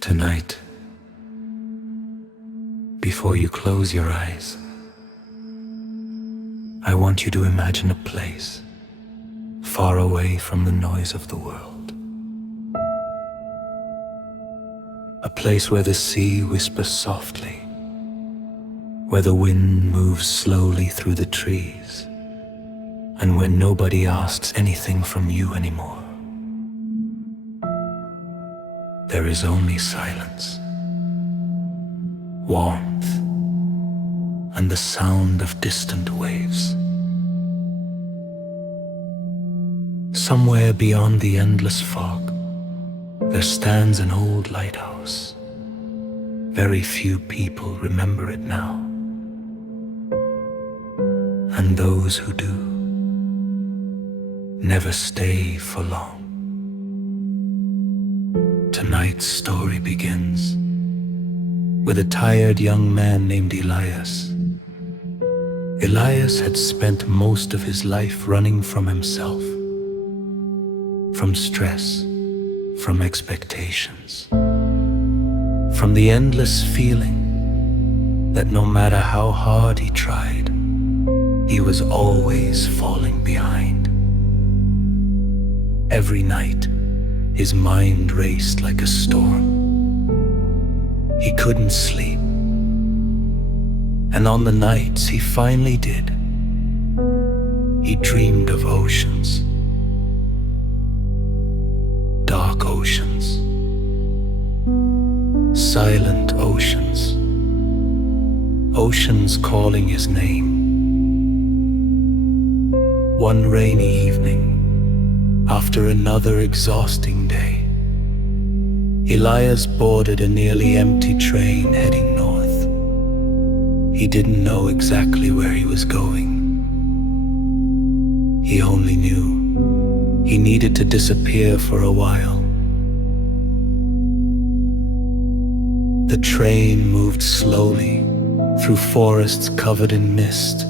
Tonight, before you close your eyes, I want you to imagine a place far away from the noise of the world. A place where the sea whispers softly, where the wind moves slowly through the trees, and where nobody asks anything from you anymore. There is only silence, warmth, and the sound of distant waves. Somewhere beyond the endless fog, there stands an old lighthouse. Very few people remember it now, and those who do never stay for long. Tonight's story begins with a tired young man named Elias. Elias had spent most of his life running from himself, from stress, from expectations, from the endless feeling that no matter how hard he tried, he was always falling behind. Every night, his mind raced like a storm. He couldn't sleep. And on the nights he finally did, he dreamed of oceans. Dark oceans. Silent oceans. Oceans calling his name. One rainy evening, after another exhausting day, Elias boarded a nearly empty train heading north. He didn't know exactly where he was going. He only knew he needed to disappear for a while. The train moved slowly through forests covered in mist.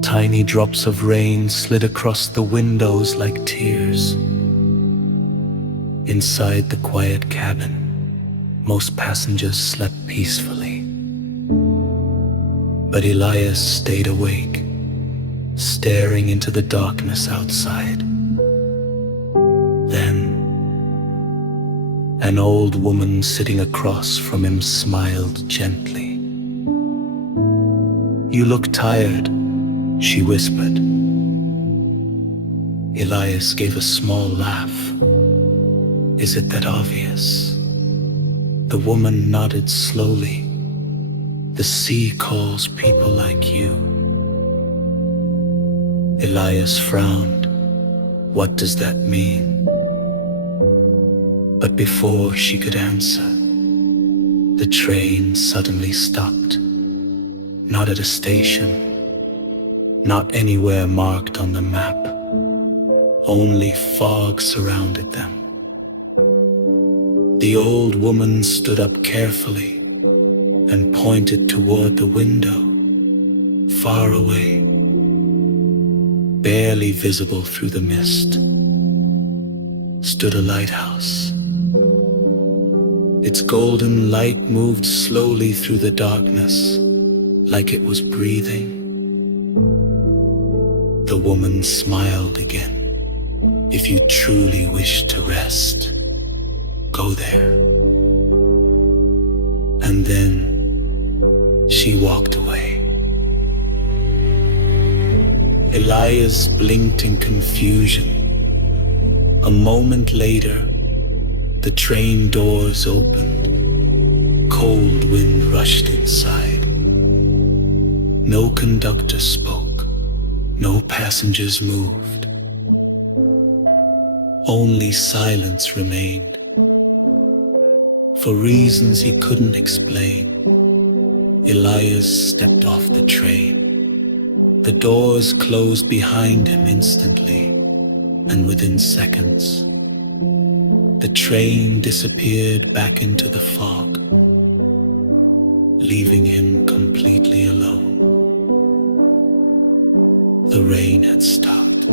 Tiny drops of rain slid across the windows like tears. Inside the quiet cabin, most passengers slept peacefully. But Elias stayed awake, staring into the darkness outside. Then, an old woman sitting across from him smiled gently. "You look tired," she whispered. Elias gave a small laugh. "Is it that obvious?" The woman nodded slowly. "The sea calls people like you." Elias frowned. "What does that mean?" But before she could answer, the train suddenly stopped. Not at a station, not anywhere marked on the map. Only fog surrounded them. The old woman stood up carefully and pointed toward the window. Far away, barely visible through the mist, stood a lighthouse. Its golden light moved slowly through the darkness, like it was breathing. The woman smiled again. "If you truly wish to rest, go there." And then she walked away. Elias blinked in confusion. A moment later, the train doors opened. Cold wind rushed inside. No conductor spoke. No passengers moved. Only silence remained. For reasons he couldn't explain, Elias stepped off the train. The doors closed behind him instantly, and within seconds, the train disappeared back into the fog, leaving him completely alone. The rain had stopped.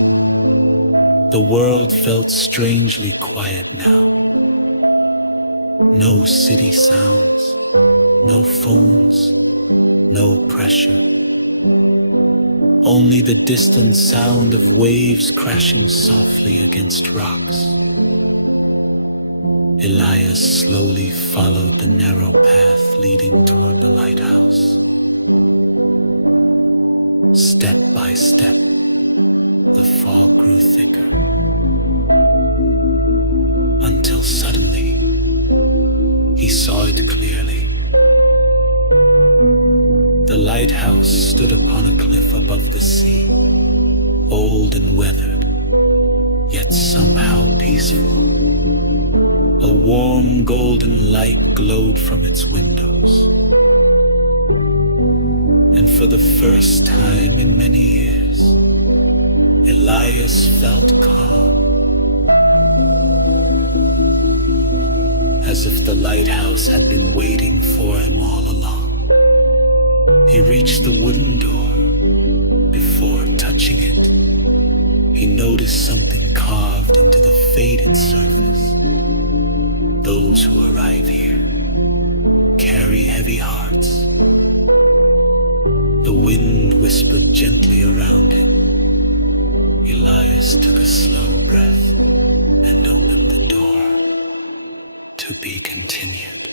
The world felt strangely quiet now. No city sounds, no phones, no pressure. Only the distant sound of waves crashing softly against rocks. Elias slowly followed the narrow path leading toward the lighthouse. Step by step, the fog grew thicker, until suddenly he saw it clearly. The lighthouse stood upon a cliff above the sea, old and weathered, yet somehow peaceful. A warm golden light glowed from its windows. And for the first time in many years, Elias felt calm, as if the lighthouse had been waiting for him all along. He reached the wooden door. Before touching it, he noticed something carved into the faded surface. Those who arrive here carry heavy hearts. The wind whispered gently around him. Elias took a slow breath and opened the door. To be continued.